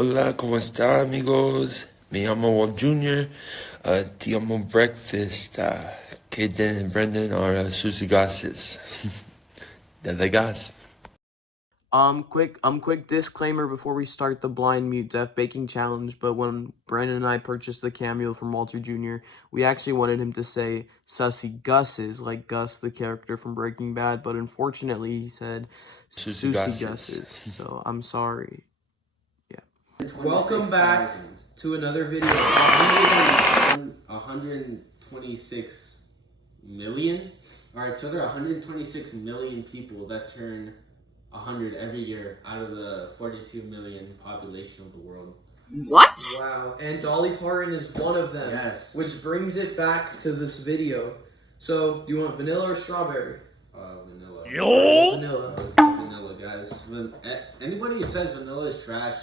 Hola, ¿cómo está, amigos? Me llamo Walt Jr. Te llamo breakfast. Kaden and Brendan are Susie Gosses. They're the guys. Quick disclaimer before we start the blind mute deaf baking challenge, but when Brandon and I purchased the cameo from Walter Jr., we actually wanted him to say Sussy Gus's, like Gus, the character from Breaking Bad, but unfortunately he said Susie Gus's, so I'm sorry. Yeah. Welcome back to another video. 126 million? Alright, so there are 126 million people that turn 100 every year out of the 42 million population of the world. What? Wow, and Dolly Parton is one of them. Yes. Which brings it back to this video. So, you want vanilla or strawberry? Vanilla. Vanilla. Vanilla, guys. When anybody who says vanilla is trash,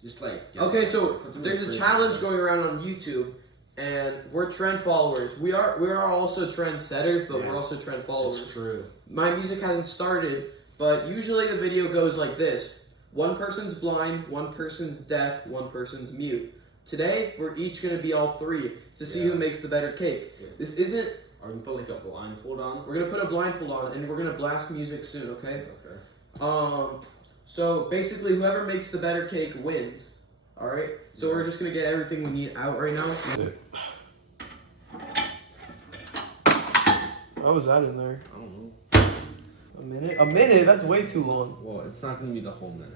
just like... Okay, so there's a challenge going around on YouTube, and we're trend followers. We are also trend setters, but we're also trend followers. It's true. My music hasn't started, but usually the video goes like this. One person's blind, one person's deaf, one person's mute. Today, we're each going to be all three to see who makes the better cake. Yeah. This isn't... Are we gonna put like a blindfold on? We're going to put a blindfold on, and we're going to blast music soon, okay? Okay. So basically, whoever makes the better cake wins. Alright? So we're just going to get everything we need out right now. How was that in there? I don't know. A minute? A minute? That's way too long. Well, it's not gonna be the whole minute.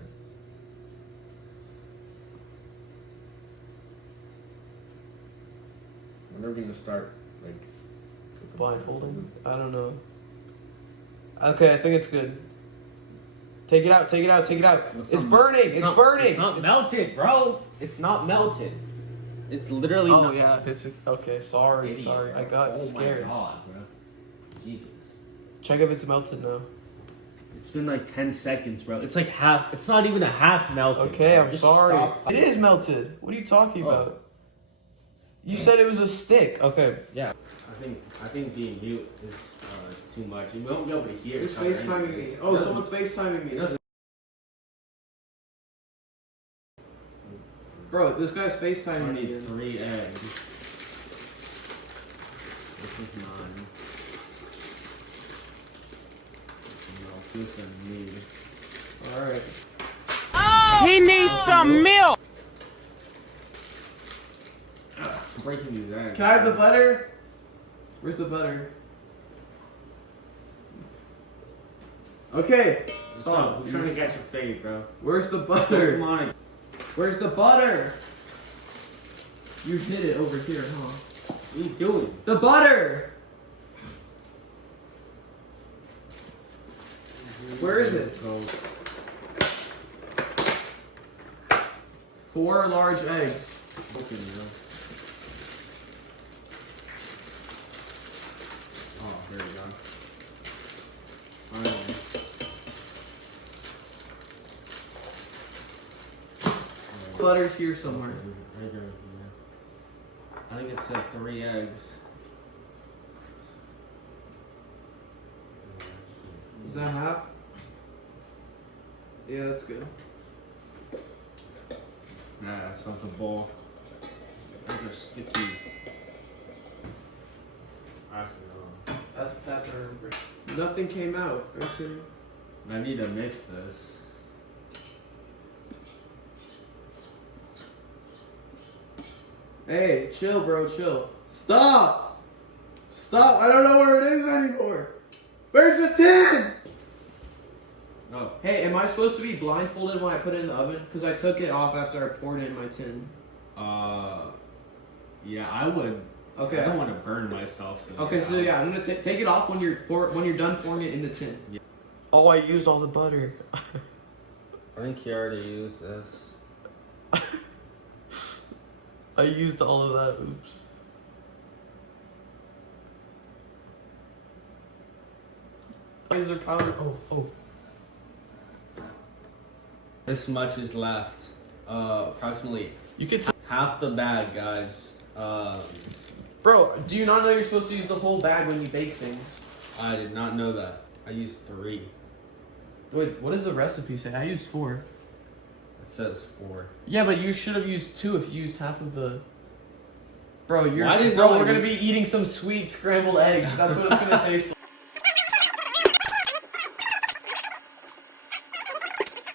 When are we gonna start? Like Blindfolding? I don't know. Okay, I think it's good. Take it out, take it out, take it out. It's burning! It's burning! It's not melted, bro! It's not melted. It's literally Oh, not. yeah. It's okay, sorry, Idiot, sorry. bro. I got scared. Oh my god, bro. Jesus. Check if it's melted now. It's been like 10 seconds, bro. It's like half. It's not even a half melted. Okay, bro. I'm Just sorry. stop. It is melted. What are you talking about? You said it was a stick. Okay. Yeah. I think being mute is too much. You won't be able to hear. Who's each other FaceTiming me? anyways. Oh, someone's FaceTiming me. Bro, this guy's I FaceTiming me need again. 3 eggs. This is 9. No, this is me. Alright. He needs some milk. I'm breaking these eggs. Can I have the butter? Where's the butter? Okay. Stop. I'm trying to catch your fade, bro. Where's the Come butter? on. Where's the butter? You hid it over here, huh? What are you doing? The butter! Where is it? Go. 4 large eggs. Open, bro. Oh, there we go. Finally. Butter's here somewhere. Right here, yeah. I think it said 3 eggs. Is that half? Yeah, that's good. Nah, that's not the bowl. Those are sticky. Actually, That's pepper. Nothing came out. Okay. I need to mix this. Hey, chill, bro, chill. Stop! Stop! I don't know where it is anymore. Where's the tin? Oh. Hey, am I supposed to be blindfolded when I put it in the oven? Because I took it off after I poured it in my tin. Yeah, I would. Okay. I don't want to burn myself. So Okay, so yeah, I'm gonna take it off when you're done pouring it in the tin. Yeah. Oh, I used all the butter. I think he already used this. I used all of that. Oops. Is there powder? Oh. This much is left. Approximately You could. half the bag, guys. Bro, do you not know you're supposed to use the whole bag when you bake things? I did not know that. I used 3. Wait, what does the recipe say? I used 4. It says 4. Yeah, but you should have used 2 if you used half of the. Bro, Well, I didn't know we're I gonna need- be eating some sweet scrambled eggs. That's what it's gonna taste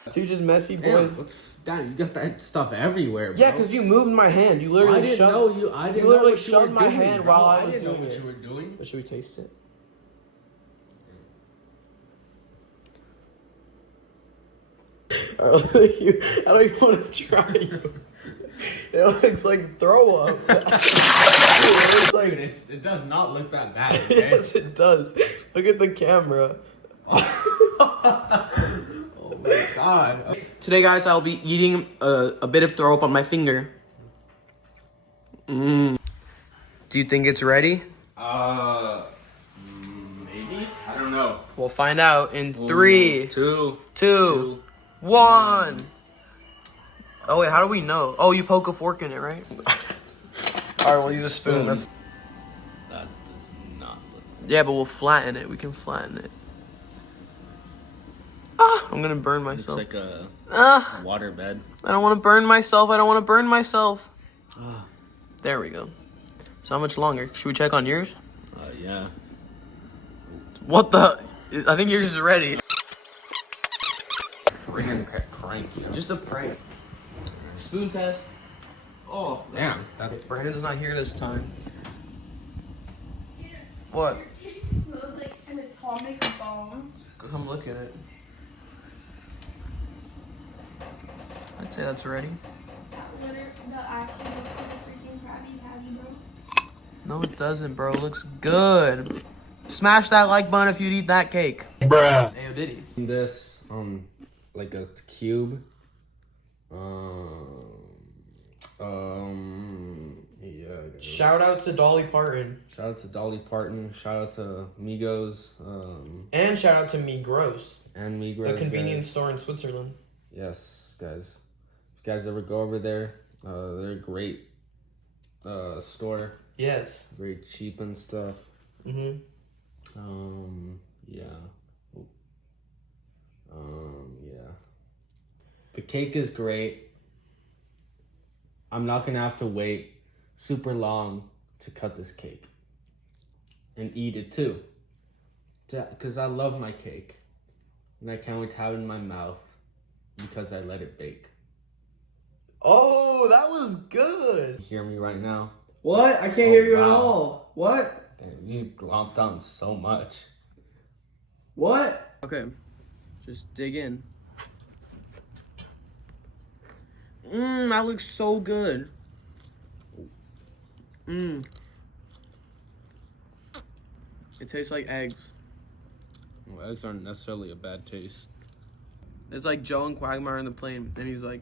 like. 2 just messy boys. Damn, you got that stuff everywhere, bro. Yeah, because you moved my hand. You literally I didn't shoved. know you. I didn't you know literally what you were shoved my doing, hand bro. while I was didn't know doing what it. you were doing. But should we taste it? I don't even want to try you. It looks like throw up. It looks like. Dude, it does not look that bad. Okay? Yes, it does. Look at the camera. Oh my god. Today, guys, I'll be eating a bit of throw up on my finger. Do you think it's ready? Maybe. I don't know. We'll find out in 3, 2, 2, 1. Oh wait, how do we know? Oh, you poke a fork in it, right? All right, we'll use a spoon. That does not look. Yeah, but we'll flatten it. We can flatten it. Ah, I'm gonna burn myself. It's like a Ah, water bed. I don't want to burn myself. I don't want to burn myself. There we go. So how much longer? Should we check on yours? Yeah. What the? I think yours is ready. Friggin' prank. Just a prank. Spoon test. Oh, Damn. That. Brandon's not here this time. What? Your cake smells like an atomic bomb. Come look at it. I'd say that's ready. That actually looks like a freaking Krabby Patty, bro. No, it doesn't, bro. It looks good. Smash that like button if you'd eat that cake. Bruh. Hey, did he? This like a cube. Yeah. Shout out to Dolly Parton. Shout out to Dolly Parton. Shout out to Migos. And shout out to Migros, And Migros. the convenience guys. store in Switzerland. Yes, guys. If you guys ever go over there, they're a great store. Yes. Very cheap and stuff. Mm-hmm. Yeah. Yeah. The cake is great. I'm not gonna have to wait super long to cut this cake and eat it too. Because I love my cake. And I can't wait to have it in my mouth because I let it bake. Oh, that was good. You hear me right now? What? I can't hear you at wow. all. What? Damn, you glomped on so much. What? Okay, just dig in. That looks so good. It tastes like eggs. Well, eggs aren't necessarily a bad taste. It's like Joe and Quagmire on the plane, and he's like,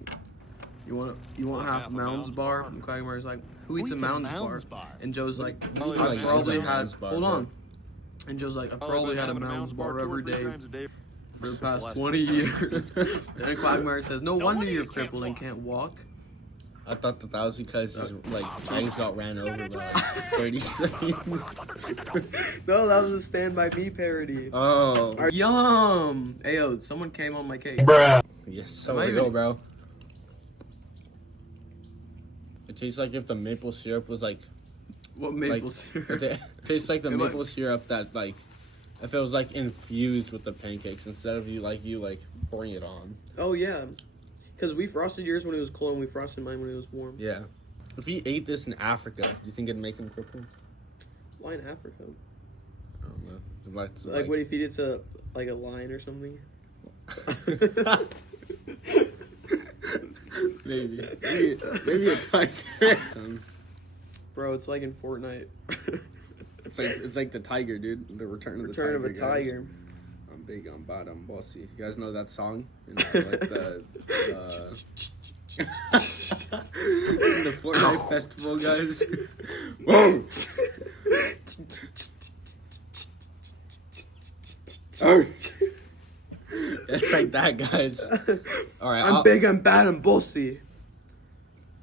"You want half a Mounds bar?" And Quagmire's like, "Who eats a Mounds bar?" And Joe's like, "I like, probably is a had." Mounds bar, Hold bro. on. And Joe's like, "I probably had a Mounds bar every day for the past 20 years." And Quagmire says, "No wonder you're crippled and can't walk." I thought that was because his, eggs got ran over by 30 seconds. No, that was a Stand By Me parody. Oh. Yum! Ayo, someone came on my cake. Bruh. Yes, so Am I real, even- bro. It tastes like if the maple syrup was like... What maple syrup? It tastes like the Am I- maple syrup that, if it was, infused with the pancakes instead of you pouring it on. Oh, yeah. Because we frosted yours when it was cold and we frosted mine when it was warm. Yeah. If you ate this in Africa, do you think it'd make him crippled? Why in Africa? I don't know. Like, what if you feed it to, like, a lion or something? Maybe a tiger. Bro, it's like in Fortnite. It's like the tiger, dude. The Return of Return of the a Tiger. Guys. Tiger. I'm big, I'm bad, I'm bossy. You guys know that song? In, the Fortnite festival, guys. Whoa! It's like that, guys. All right, I'm big, I'm bad, I'm bossy.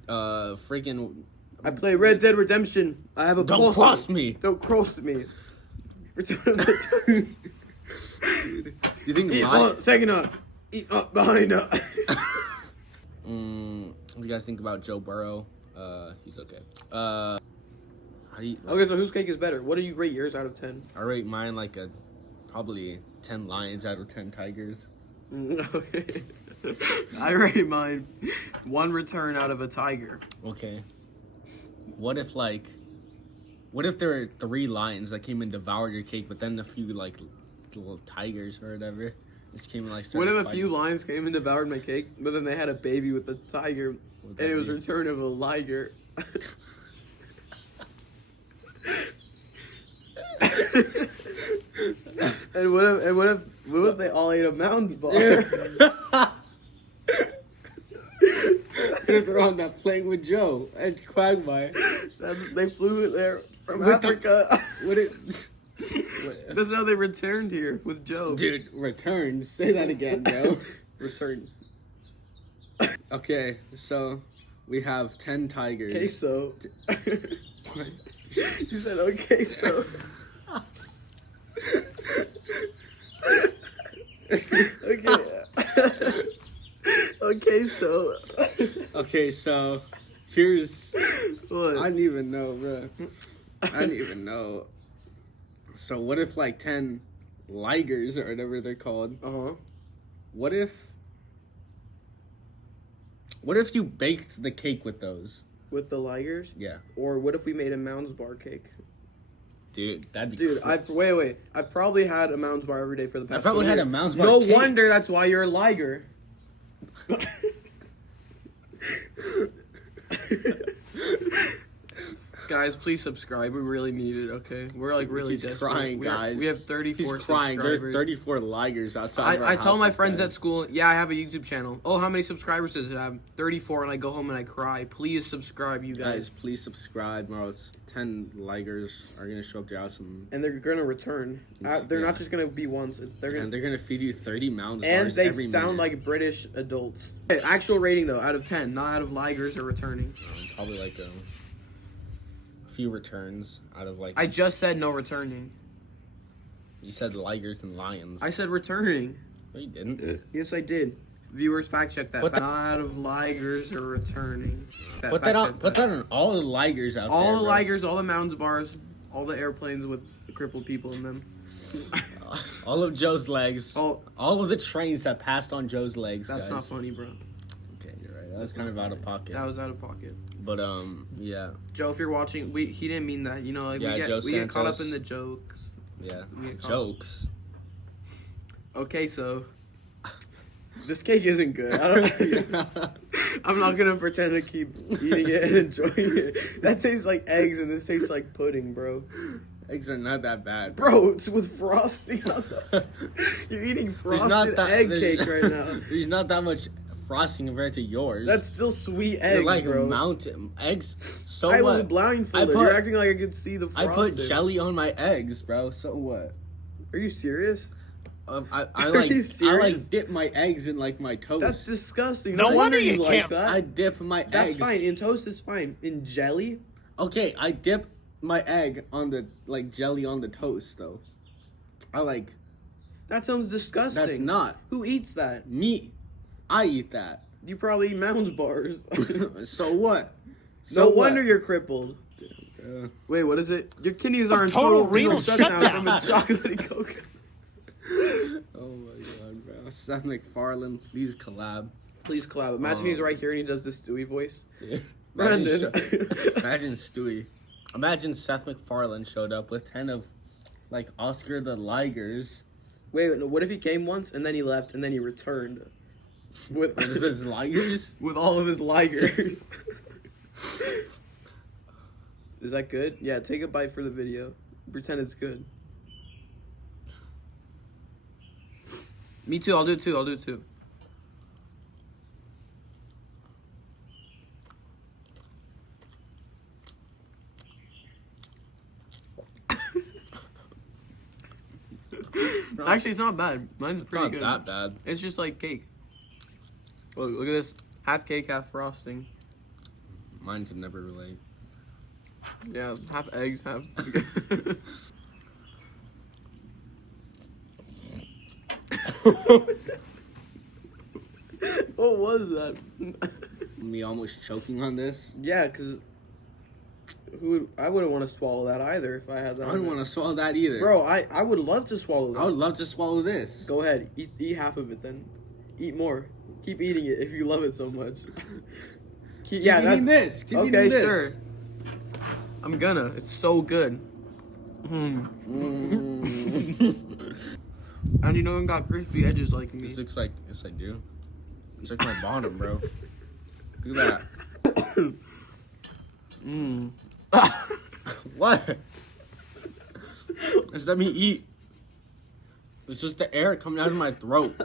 Freaking. I play Red Dead Redemption. I have a Don't bossy. cross me. Don't cross me. Return of the Tiger. You think Eat my up, second up. Eat up, behind up. What do you guys think about Joe Burrow? He's okay. How do you, Okay, so whose cake is better? What do you rate yours out of 10? I rate mine like a probably 10 lions out of 10 tigers. Okay. I rate mine 1 return out of a tiger. Okay. What if there were 3 lions that came and devoured your cake, but then a few like little tigers or whatever just came and like What started if a few fighting? lions came and devoured my cake, but then they had a baby with a tiger, Would and that it was be? return of a liger? And what if they all ate a Mounds bar? What if they're on that playing with Joe and Quagmire? They flew there from What the- Africa. What it? That's how they returned here with Joe. Dude, return. Say that again, Joe. Return. Okay, so we have 10 tigers. Queso. You said okay, so. Okay. Okay, so. Okay, so here's. What? I didn't even know, bro. I didn't even know. So what if like 10 ligers or whatever they're called? Uh-huh. What if you baked the cake with those? With the ligers? Yeah, Or what if we made a Mounds bar cake? dude, that'd be. Dude, wait. I've probably had a Mounds bar every day for the past I probably 20 had years. a Mounds bar No cake. wonder that's why you're a liger. Guys, please subscribe. We really need it, okay? We're like really He's desperate. crying, We are- guys. We have 34 He's crying. subscribers. There's 34 ligers outside. of our I tell house, my you friends guys. at school, yeah, I have a YouTube channel. Oh, how many subscribers does it have? 34, and I go home and I cry. Please subscribe, you Guys, guys. please subscribe, or else 10 ligers are gonna show up to your house And they're gonna return. They're Yeah. not just gonna be once. They're and gonna. they're gonna feed you 30 Mounds And bars they every sound minute. like British adults. Okay, actual rating though, out of 10, not out of ligers or returning. Probably like a few returns out of like. I just said no returning. You said ligers and lions. I said returning. No, you didn't. Yes, I did. Viewers, fact check that. Put that- Not out of ligers or returning. Put that on. Put that on all the ligers out there. All the bro. ligers, all the Mounds bars, all the airplanes with crippled people in them. All of Joe's legs. Oh, All of the trains that passed on Joe's legs. that's guys. not funny, bro. Okay, you're right. That was kind of out of pocket. That was out of pocket. But yeah, Joe, if you're watching, he didn't mean that. You know, like Yeah, Joe we get caught up Santos. in the jokes. yeah. We get caught- Jokes. Okay, so this cake isn't good. I'm not gonna pretend to keep eating it and enjoying it. That tastes like eggs, and this tastes like pudding, bro. Eggs are not that bad. Bro, it's with frosting. You're eating frosted egg cake right now. There's not that much frosting compared to yours. That's still sweet eggs, You're like bro. mountain eggs. So I was what? blindfolded. I put- You're acting like I could see the I frosting. put jelly on my eggs, bro. So what? Are you serious? I Are like you I like serious? dip my eggs in like my toast. That's disgusting. No wonder you you like can't- that. I dip my That's eggs. fine. In toast is fine. In jelly? Okay, I dip my egg on the like jelly on the toast though. I like That sounds disgusting. that's not Who eats that? me. I eat that. You probably eat Mounds bars. So what? No So what? wonder you're crippled. Wait, what is it? Your kidneys are in total total renal shutdown from a shutdown. chocolatey coke. Oh my god, bro. Seth MacFarlane, please collab. Please collab. Imagine he's right here and he does the Stewie voice. Imagine, Brandon. imagine Stewie. Imagine Seth MacFarlane showed up with 10 of like Oscar the Ligers. Wait, no, what if he came once and then he left and then he returned with What is this, Ligers? with all of his ligers? Is that good? Yeah, take a bite for the video. Pretend it's good. Me too. I'll do it too. Actually, it's not bad. Mine's pretty Not good. that bad. It's just like cake. Look at this. Half cake, half frosting. Mine could never relate. Yeah, half eggs, half. What was that? Me almost choking on this. Yeah, because I wouldn't want to swallow that either if I had that. I wouldn't want to swallow that either. Bro, I would love to swallow that. I would love to swallow this. Go ahead, eat half of it then. Eat more. Keep eating it if you love it so much. Keep eating this. Keep eating this. Sure. I'm gonna. It's so good. And you know it got crispy edges like me. This looks like dude. It's like my bottom, bro. Look at that. What? Just let me eat. It's just the air coming out of my throat.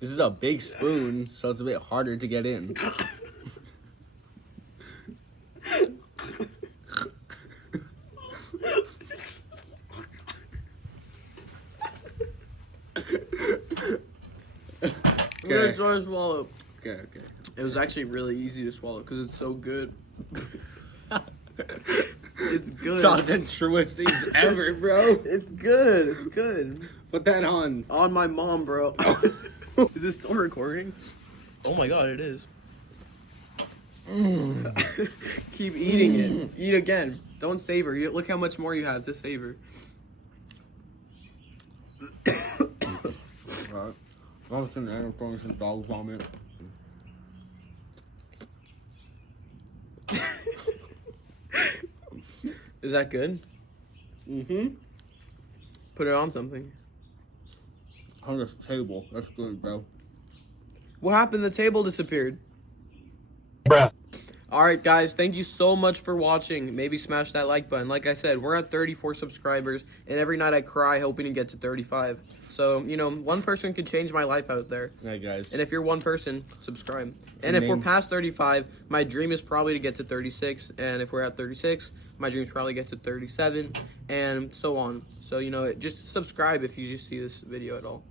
This is a big spoon, so it's a bit harder to get in. I'm gonna try to swallow. Okay. It was actually really easy to swallow because it's so good. It's good. It's all the truest things ever, bro. It's good. It's good. Put that on. On my mom, bro. Is this still recording? Oh my god, it is. Keep eating it. Eat again. Don't savor. Look how much more you have to savor. I was gonna end up throwing some dog vomit. Is that good? Mm-hmm. Put it on something. On this table. That's good, bro. What happened? The table disappeared. Bruh. Alright guys, thank you so much for watching. Maybe smash that like button. Like I said, we're at 34 subscribers, and every night I cry hoping to get to 35. So, you know, one person could change my life out there. Hey, guys. And if you're one person, subscribe. And if we're past 35, my dream is probably to get to 36. And if we're at 36, my dream is probably get to 37, and so on. So, you know, just subscribe if you just see this video at all.